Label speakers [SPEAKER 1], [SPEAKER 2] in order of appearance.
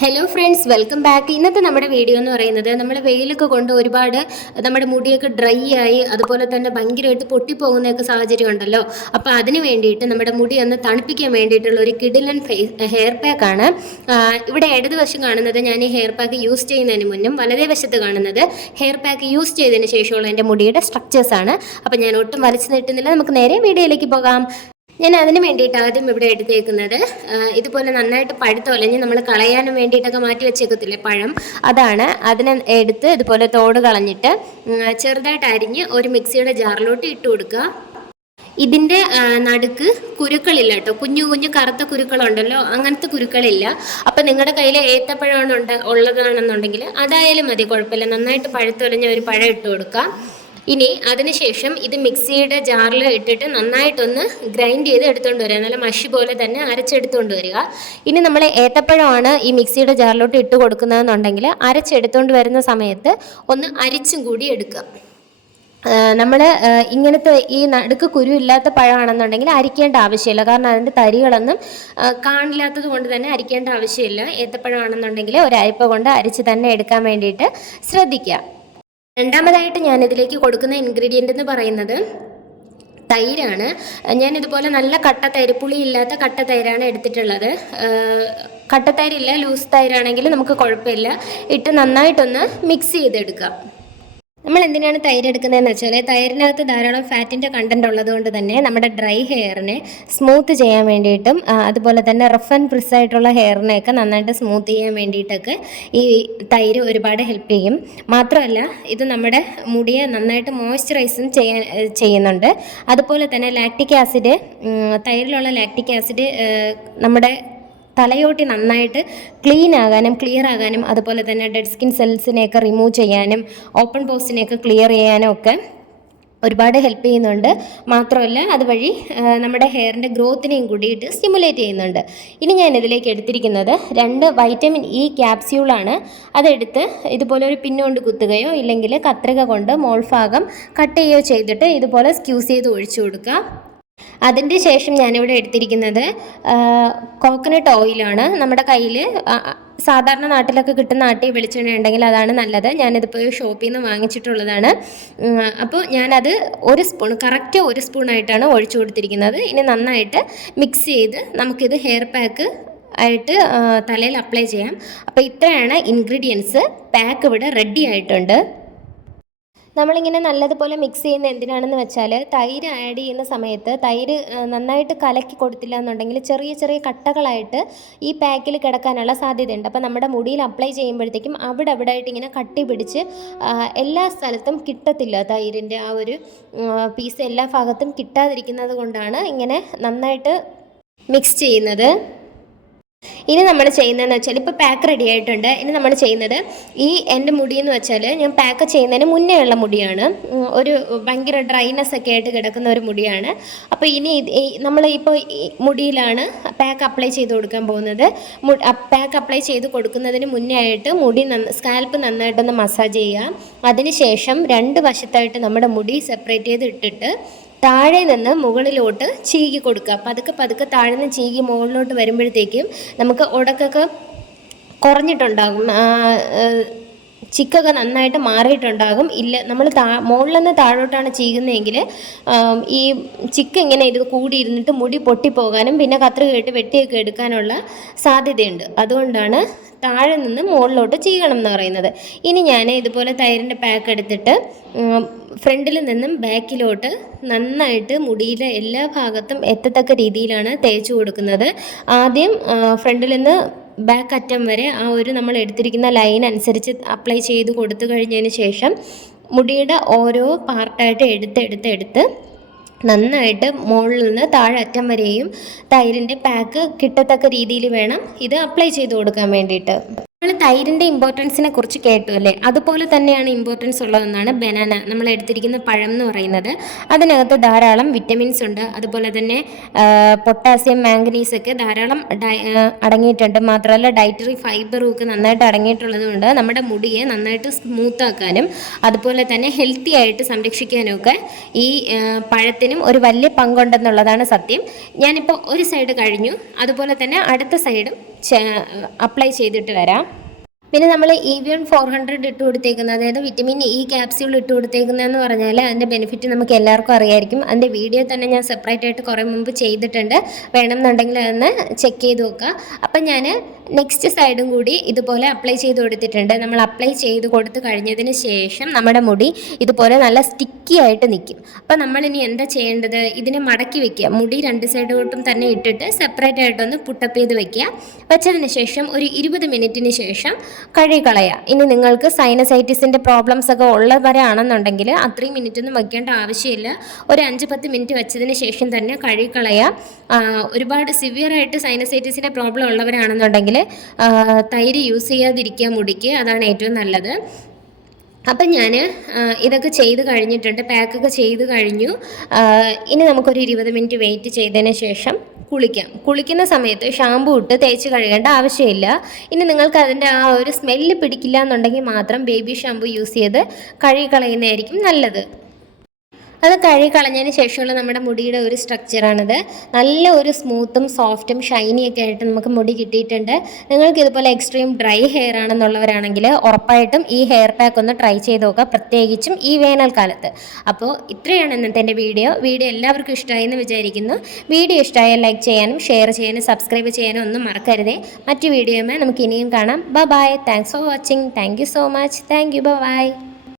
[SPEAKER 1] Hello friends welcome back ഇന്നത്തെ നമ്മുടെ video എന്ന് പറയുന്നത് നമ്മൾ വെയിലൊക്കെ കൊണ്ട് ഒരുപാട് നമ്മുടെ മുടിയൊക്കെ ഡ്രൈ ആയി അതുപോലെ തന്നെ ഭയങ്കരമായിട്ട് പൊട്ടിപ്പോകുന്നൊക്കെ സാഹചര്യം ഉണ്ടല്ലോ. അപ്പോൾ അതിന് വേണ്ടിയിട്ട് നമ്മുടെ മുടി ഒന്ന് തണുപ്പിക്കാൻ വേണ്ടിയിട്ടുള്ള ഒരു കിഡിലൻ ഫേസ് ഹെയർ പാക്കാണ് ഇവിടെ ഇടതുവശം കാണുന്നത് ഞാൻ ഈ ഹെയർ പാക്ക് യൂസ് ചെയ്യുന്നതിന് മുന്നും വലതേ വശത്ത് കാണുന്നത് ഹെയർ പാക്ക് യൂസ് ചെയ്തതിന് ശേഷമുള്ള എന്റെ മുടിയുടെ സ്ട്രക്ചേഴ്സാണ് അപ്പോൾ ഞാൻ ഒട്ടും വലിച്ചു നീട്ടുന്നില്ല. നമുക്ക് നേരെ വീഡിയോയിലേക്ക് പോകാം. ഞാൻ അതിന് വേണ്ടിയിട്ട് ആദ്യം ഇവിടെ എടുത്തേക്കുന്നത്. ഇതുപോലെ നന്നായിട്ട് പഴുത്ത് ഒലഞ്ഞ് നമ്മൾ കളയാനും വേണ്ടിയിട്ടൊക്കെ മാറ്റി വെച്ചേക്കത്തില്ലേ പഴം? അതാണ്. അതിനെ എടുത്ത് ഇതുപോലെ തോട് കളഞ്ഞിട്ട് ചെറുതായിട്ട് അരിഞ്ഞ് ഒരു മിക്സിയുടെ ജാറിലോട്ട് ഇട്ട് കൊടുക്കുക. ഇതിന്റെ നടുക്ക് കുരുക്കളില്ല കേട്ടോ. കുഞ്ഞു കുഞ്ഞു കറുത്ത കുരുക്കളുണ്ടല്ലോ അങ്ങനത്തെ കുരുക്കളില്ല. അപ്പം നിങ്ങളുടെ കയ്യിൽ ഏത്തപ്പഴമാണ് ഉണ്ട് ഉള്ളതാണെന്നുണ്ടെങ്കിൽ അതായാലും മതി കുഴപ്പമില്ല. നന്നായിട്ട് പഴുത്തൊലഞ്ഞ ഒരു പഴം ഇട്ട് കൊടുക്കുക ഇനി അതിനുശേഷം ഇത് മിക്സിയുടെ ജാറിൽ ഇട്ടിട്ട് നന്നായിട്ടൊന്ന് ഗ്രൈൻഡ് ചെയ്ത് എടുത്തുകൊണ്ട് വരിക. നല്ല മഷി പോലെ തന്നെ അരച്ചെടുത്തുകൊണ്ട് വരിക. ഇനി നമ്മൾ ഏത്തപ്പഴമാണ് ഈ മിക്സിയുടെ ജാറിലോട്ട് ഇട്ട് കൊടുക്കുന്നതെന്നുണ്ടെങ്കിൽ അരച്ചെടുത്തുകൊണ്ട് വരുന്ന സമയത്ത് ഒന്ന് അരിച്ചും കൂടി എടുക്കുക. നമ്മൾ ഇങ്ങനത്തെ ഈ നടുക്ക് കുരു ഇല്ലാത്ത പഴമാണെന്നുണ്ടെങ്കിൽ അരിക്കേണ്ട ആവശ്യമില്ല. കാരണം അതിന്റെ തരികളൊന്നും കാണില്ലാത്തത് കൊണ്ട് തന്നെ അരിക്കേണ്ട ആവശ്യമില്ല. ഏത്തപ്പഴമാണെന്നുണ്ടെങ്കിൽ ഒരു അരിപ്പ കൊണ്ട് അരിച്ച് തന്നെ എടുക്കാൻ വേണ്ടിയിട്ട് ശ്രദ്ധിക്കുക. രണ്ടാമതായിട്ട് ഞാൻ ഇതിലേക്ക് കൊടുക്കുന്ന ഇൻഗ്രീഡിയന്റ് എന്ന് പറയുന്നത് തൈരാണ്. ഞാൻ ഇതുപോലെ നല്ല കട്ട തൈര് പുളി ഇല്ലാത്ത കട്ട തൈരാണ് എടുത്തിട്ടുള്ളത്. കട്ട തൈരില്ല ലൂസ് തൈരാണെങ്കിൽ നമുക്ക് കുഴപ്പമില്ല. ഇട്ട് നന്നായിട്ടൊന്ന് മിക്സ് ചെയ്തെടുക്കാം. നമ്മൾ എന്തിനാണ് തൈര് എടുക്കുന്നതെന്ന് വെച്ചാൽ തൈരിനകത്ത് ധാരാളം ഫാറ്റിന്റെ കണ്ടന്റ് ഉള്ളത് കൊണ്ട് തന്നെ നമ്മുടെ ഡ്രൈ ഹെയറിനെ സ്മൂത്ത് ചെയ്യാൻ വേണ്ടിയിട്ടും അതുപോലെ തന്നെ റഫ് ആൻഡ് പ്രിസ് ആയിട്ടുള്ള ഹെയറിനെയൊക്കെ നന്നായിട്ട് സ്മൂത്ത് ചെയ്യാൻ വേണ്ടിയിട്ടൊക്കെ ഈ തൈര് ഒരുപാട് ഹെൽപ്പ് ചെയ്യും. മാത്രമല്ല ഇത് നമ്മുടെ മുടിയെ നന്നായിട്ട് മോയ്സ്ചറൈസും ചെയ്യാൻ ചെയ്യുന്നുണ്ട്. അതുപോലെ തന്നെ ലാക്റ്റിക് ആസിഡ് തൈരിലുള്ള ലാക്റ്റിക് ആസിഡ് നമ്മുടെ തലയോട്ടി നന്നായിട്ട് ക്ലീൻ ആകാനും ക്ലിയർ ആകാനും അതുപോലെ തന്നെ ഡെഡ് സ്കിൻ സെൽസിനെയൊക്കെ റിമൂവ് ചെയ്യാനും ഓപ്പൺ പോസ്റ്റിനെയൊക്കെ ക്ലിയർ ചെയ്യാനും ഒക്കെ ഒരുപാട് ഹെൽപ്പ് ചെയ്യുന്നുണ്ട്. മാത്രമല്ല അതുവഴി നമ്മുടെ ഹെയറിന്റെ ഗ്രോത്തിനെയും കൂടിയിട്ട് സ്റ്റിമുലേറ്റ് ചെയ്യുന്നുണ്ട്. ഇനി ഞാൻ ഇതിലേക്ക് എടുത്തിരിക്കുന്നത് രണ്ട് വൈറ്റമിൻ ഇ ക്യാപ്സ്യൂളാണ് അതെടുത്ത് ഇതുപോലെ ഒരു പിന്നുകൊണ്ട് കുത്തുകയോ ഇല്ലെങ്കിൽ കത്രിക കൊണ്ട് മോൾഫാഗം കട്ട് ചെയ്യുകയോ ചെയ്തിട്ട് ഇതുപോലെ സ്ക്യൂസ് ചെയ്ത് ഒഴിച്ചു കൊടുക്കുക. അതിന്റെ ശേഷം ഞാനിവിടെ എടുത്തിരിക്കുന്നത് കോക്കനട്ട് ഓയിലാണ് നമ്മുടെ കയ്യിൽ സാധാരണ നാട്ടിലൊക്കെ കിട്ടുന്ന ആട്ടി വെളിച്ചെണ്ണ ഉണ്ടെങ്കിൽ അതാണ് നല്ലത്. ഞാനിതിപ്പോൾ ഷോപ്പിൽ നിന്ന് വാങ്ങിച്ചിട്ടുള്ളതാണ്. അപ്പോൾ ഞാനത് ഒരു സ്പൂൺ കറക്റ്റ് ഒരു സ്പൂണായിട്ടാണ് ഒഴിച്ചു കൊടുത്തിരിക്കുന്നത്. ഇനി നന്നായിട്ട് മിക്സ് ചെയ്ത് നമുക്കിത് ഹെയർ പാക്ക് ആയിട്ട് തലയിൽ അപ്ലൈ ചെയ്യാം. അപ്പോൾ ഇത്രയാണ് ഇൻഗ്രീഡിയൻസ് പാക്ക് ഇവിടെ റെഡി ആയിട്ടുണ്ട്. നമ്മളിങ്ങനെ നല്ലതുപോലെ മിക്സ് ചെയ്യുന്ന എന്തിനാണെന്ന് വെച്ചാൽ തൈര് ആഡ് ചെയ്യുന്ന സമയത്ത് തൈര് നന്നായിട്ട് കലക്കി കൊടുത്തില്ല എന്നുണ്ടെങ്കിൽ ചെറിയ ചെറിയ കട്ടകളായിട്ട് ഈ പാക്കിൽ കിടക്കാനുള്ള സാധ്യതയുണ്ട്. അപ്പോൾ നമ്മുടെ മുടിയിൽ അപ്ലൈ ചെയ്യുമ്പോഴത്തേക്കും അവിടെ അവിടെ ആയിട്ട് ഇങ്ങനെ കട്ടി പിടിച്ച് എല്ലാ സ്ഥലത്തും കിട്ടത്തില്ല തൈരിന്റെ ആ ഒരു പീസ് എല്ലാ ഭാഗത്തും കിട്ടാതിരിക്കുന്നത് കൊണ്ടാണ് ഇങ്ങനെ നന്നായിട്ട് മിക്സ് ചെയ്യുന്നത്. ഇനി നമ്മൾ ചെയ്യുന്നതെന്ന് വെച്ചാൽ ഇപ്പോൾ പാക്ക് റെഡി ആയിട്ടുണ്ട്. ഇനി നമ്മൾ ചെയ്യുന്നത് ഈ എന്റെ മുടി എന്ന് വെച്ചാൽ ഞാൻ പാക്ക് ചെയ്യുന്നതിന് മുന്നേ ഉള്ള മുടിയാണ് ഒരു ഭയങ്കര ഡ്രൈനെസ് ഒക്കെ ആയിട്ട് കിടക്കുന്ന ഒരു മുടിയാണ്. അപ്പോൾ ഇനി നമ്മൾ ഇപ്പോൾ മുടിയിലാണ് പാക്ക് അപ്ലൈ ചെയ്ത് കൊടുക്കാൻ പോകുന്നത്. പാക്ക് അപ്ലൈ ചെയ്ത് കൊടുക്കുന്നതിന് മുന്നേ ആയിട്ട് മുടി സ്കാൽപ്പ് നന്നായിട്ടൊന്ന് മസാജ് ചെയ്യുക. അതിനുശേഷം രണ്ട് വശത്തായിട്ട് നമ്മുടെ മുടി സെപ്പറേറ്റ് ചെയ്ത് ഇട്ടിട്ട് താഴെ നിന്ന് മുകളിലോട്ട് ചീകി കൊടുക്കുക. പതുക്കെ പതുക്കെ താഴെ നിന്ന് ചീകി മുകളിലോട്ട് വരുമ്പോഴത്തേക്കും നമുക്ക് ഉടക്കൊക്കെ കുറഞ്ഞിട്ടുണ്ടാകും. ചിക്കൊക്കെ നന്നായിട്ട് മാറിയിട്ടുണ്ടാകും. ഇല്ല നമ്മൾ താ മുകളിൽ നിന്ന് താഴോട്ടാണ് ചീകുന്നതെങ്കിൽ ആം, ഈ ചിക്ക് ഇങ്ങനെ ഇത് കൂടിയിരുന്നിട്ട് മുടി പൊട്ടിപ്പോകാനും പിന്നെ കത്ര കേട്ട് വെട്ടിയൊക്കെ എടുക്കാനുള്ള സാധ്യതയുണ്ട്. അതുകൊണ്ടാണ് താഴെ നിന്ന് മുകളിലോട്ട് ചീകണം എന്ന് പറയുന്നത്. ഇനി ഞാൻ ഇതുപോലെ തൈരിന്റെ പാക്ക് എടുത്തിട്ട് ഫ്രണ്ടിൽ നിന്നും ബാക്കിലോട്ട് നന്നായിട്ട് മുടിയിലെ എല്ലാ ഭാഗത്തും എത്തത്തക്ക രീതിയിലാണ് തേച്ച് കൊടുക്കുന്നത്. ആദ്യം ഫ്രണ്ടിൽ നിന്ന് ബാക്ക് അറ്റം വരെ ആ ഒരു നമ്മൾ എടുത്തിരിക്കുന്ന ലൈൻ അനുസരിച്ച് അപ്ലൈ ചെയ്ത് കൊടുത്തു കഴിഞ്ഞതിന് ശേഷം മുടിയുടെ ഓരോ പാർട്ടായിട്ട് എടുത്ത് എടുത്ത് എടുത്ത് നന്നായിട്ട് മുകളിൽ നിന്ന് താഴെ അറ്റം വരെയും തൈരിന്റെ പാക്ക് കിട്ടത്തക്ക രീതിയിൽ വേണം ഇത് അപ്ലൈ ചെയ്ത് കൊടുക്കാൻ വേണ്ടിയിട്ട്. നമ്മൾ തൈരിന്റെ ഇമ്പോർട്ടൻസിനെ കുറിച്ച് കേട്ടു അല്ലേ? അതുപോലെ തന്നെയാണ് ഇമ്പോർട്ടൻസ് ഉള്ളതെന്നാണ് ബനാന നമ്മൾ എടുത്തിരിക്കുന്ന പഴം എന്ന് പറയുന്നത്. അതിനകത്ത് ധാരാളം വിറ്റമിൻസ് ഉണ്ട്. അതുപോലെ തന്നെ പൊട്ടാസ്യം മാംഗനീസ് ഒക്കെ ധാരാളം അടങ്ങിയിട്ടുണ്ട്. മാത്രമല്ല ഡയറ്ററി ഫൈബറും ഒക്കെ നന്നായിട്ട് അടങ്ങിയിട്ടുള്ളതുകൊണ്ട് നമ്മുടെ മുടിയെ നന്നായിട്ട് സ്മൂത്ത് ആക്കാനും അതുപോലെ തന്നെ ഹെൽത്തി ആയിട്ട് സംരക്ഷിക്കാനും ഒക്കെ ഈ പഴത്തിനും ഒരു വലിയ പങ്കുണ്ടെന്നുള്ളതാണ് സത്യം. ഞാനിപ്പോൾ ഒരു സൈഡ് കഴിഞ്ഞു. അതുപോലെ തന്നെ അടുത്ത സൈഡും അപ്ലൈ ചെയ്തിട്ട് വരാം. പിന്നെ നമ്മൾ Evion four hundred ഇട്ട് കൊടുത്തേക്കുന്നത് അതായത് വിറ്റമിൻ ഇ ക്യാപ്സ്യൂൾ ഇട്ട് കൊടുത്തേക്കുന്നതെന്ന് പറഞ്ഞാൽ അതിന്റെ ബെനിഫിറ്റ് നമുക്ക് എല്ലാവർക്കും അറിയായിരിക്കും. അതിന്റെ വീഡിയോ തന്നെ ഞാൻ സെപ്പറേറ്റ് ആയിട്ട് കുറേ മുമ്പ് ചെയ്തിട്ടുണ്ട്. വേണമെന്നുണ്ടെങ്കിൽ അതൊന്ന് ചെക്ക് ചെയ്ത് നോക്കുക അപ്പം ഞാൻ നെക്സ്റ്റ് സൈഡും കൂടി ഇതുപോലെ അപ്ലൈ ചെയ്ത് കൊടുത്തിട്ടുണ്ട്. നമ്മൾ അപ്ലൈ ചെയ്ത് കൊടുത്തു കഴിഞ്ഞതിന് ശേഷം നമ്മുടെ മുടി ഇതുപോലെ നല്ല സ്റ്റിക്കി ആയിട്ട് നിൽക്കും അപ്പം നമ്മളിനി എന്താ ചെയ്യേണ്ടത്? ഇതിനെ മടക്കി വെക്കുക. മുടി രണ്ട് സൈഡോട്ടും തന്നെ ഇട്ടിട്ട് സെപ്പറേറ്റ് ആയിട്ടൊന്ന് പുട്ടപ്പ് ചെയ്ത് വെക്കുക. വെച്ചതിന് ശേഷം ഒരു ഇരുപത് മിനിറ്റിന് ശേഷം കഴുകി കളയുക. ഇനി നിങ്ങൾക്ക് സൈനസൈറ്റിസിന്റെ പ്രോബ്ലംസ് ഒക്കെ ഉള്ളവരാണെന്നുണ്ടെങ്കിൽ അത്രയും മിനിറ്റ് ഒന്നും വെക്കേണ്ട ആവശ്യമില്ല. ഒരു അഞ്ച് പത്ത് മിനിറ്റ് വെച്ചതിന് ശേഷം തന്നെ കഴുകി കളയുക. ഒരുപാട് സിവിയർ ആയിട്ട് സൈനസൈറ്റിസിന്റെ പ്രോബ്ലം ഉള്ളവരാണെന്നുണ്ടെങ്കിൽ തൈര് യൂസ് ചെയ്യാതിരിക്കുക മുടിക്ക് അതാണ് ഏറ്റവും നല്ലത്. അപ്പം ഞാൻ ഇതൊക്കെ ചെയ്ത് കഴിഞ്ഞിട്ടുണ്ട് പാക്കൊക്കെ ചെയ്ത് കഴിഞ്ഞു. ഇനി നമുക്കൊരു ഇരുപത് മിനിറ്റ് വെയിറ്റ് ചെയ്തതിന് ശേഷം കുളിക്കാം. കുളിക്കുന്ന സമയത്ത് ഷാമ്പു ഇട്ട് തേച്ച് കഴുകേണ്ട ആവശ്യമില്ല. ഇനി നിങ്ങൾക്ക് അതിന്റെ ആ ഒരു സ്മെല്ല് പിടിക്കില്ല എന്നുണ്ടെങ്കിൽ മാത്രം ബേബി ഷാമ്പു യൂസ് ചെയ്ത് കഴുകി കളയുന്നതായിരിക്കും നല്ലത്. അത് കഴുകി കളഞ്ഞതിന് ശേഷമുള്ള നമ്മുടെ മുടിയുടെ ഒരു സ്ട്രക്ചറാണിത് നല്ല ഒരു സ്മൂത്തും സോഫ്റ്റും ഷൈനിയൊക്കെ ആയിട്ട് നമുക്ക് മുടി കിട്ടിയിട്ടുണ്ട്. നിങ്ങൾക്ക് ഇതുപോലെ എക്സ്ട്രീം ഡ്രൈ ഹെയർ ആണെന്നുള്ളവരാണെങ്കിൽ ഉറപ്പായിട്ടും ഈ ഹെയർ പാക്ക് ഒന്ന് ട്രൈ ചെയ്ത് നോക്കുക. പ്രത്യേകിച്ചും ഈ വേനൽക്കാലത്ത്. അപ്പോൾ ഇത്രയാണ് ഇന്നത്തെ എന്റെ വീഡിയോ. വീഡിയോ എല്ലാവർക്കും ഇഷ്ടമായി എന്ന് വിചാരിക്കുന്നു. വീഡിയോ ഇഷ്ടമായാൽ ലൈക്ക് ചെയ്യാനും ഷെയർ ചെയ്യാനും സബ്സ്ക്രൈബ് ചെയ്യാനും ഒന്നും മറക്കരുതേ. മറ്റു വീഡിയോയുമായി നമുക്ക് ഇനിയും കാണാം. ബ bye thanks for watching thank so much thank you bye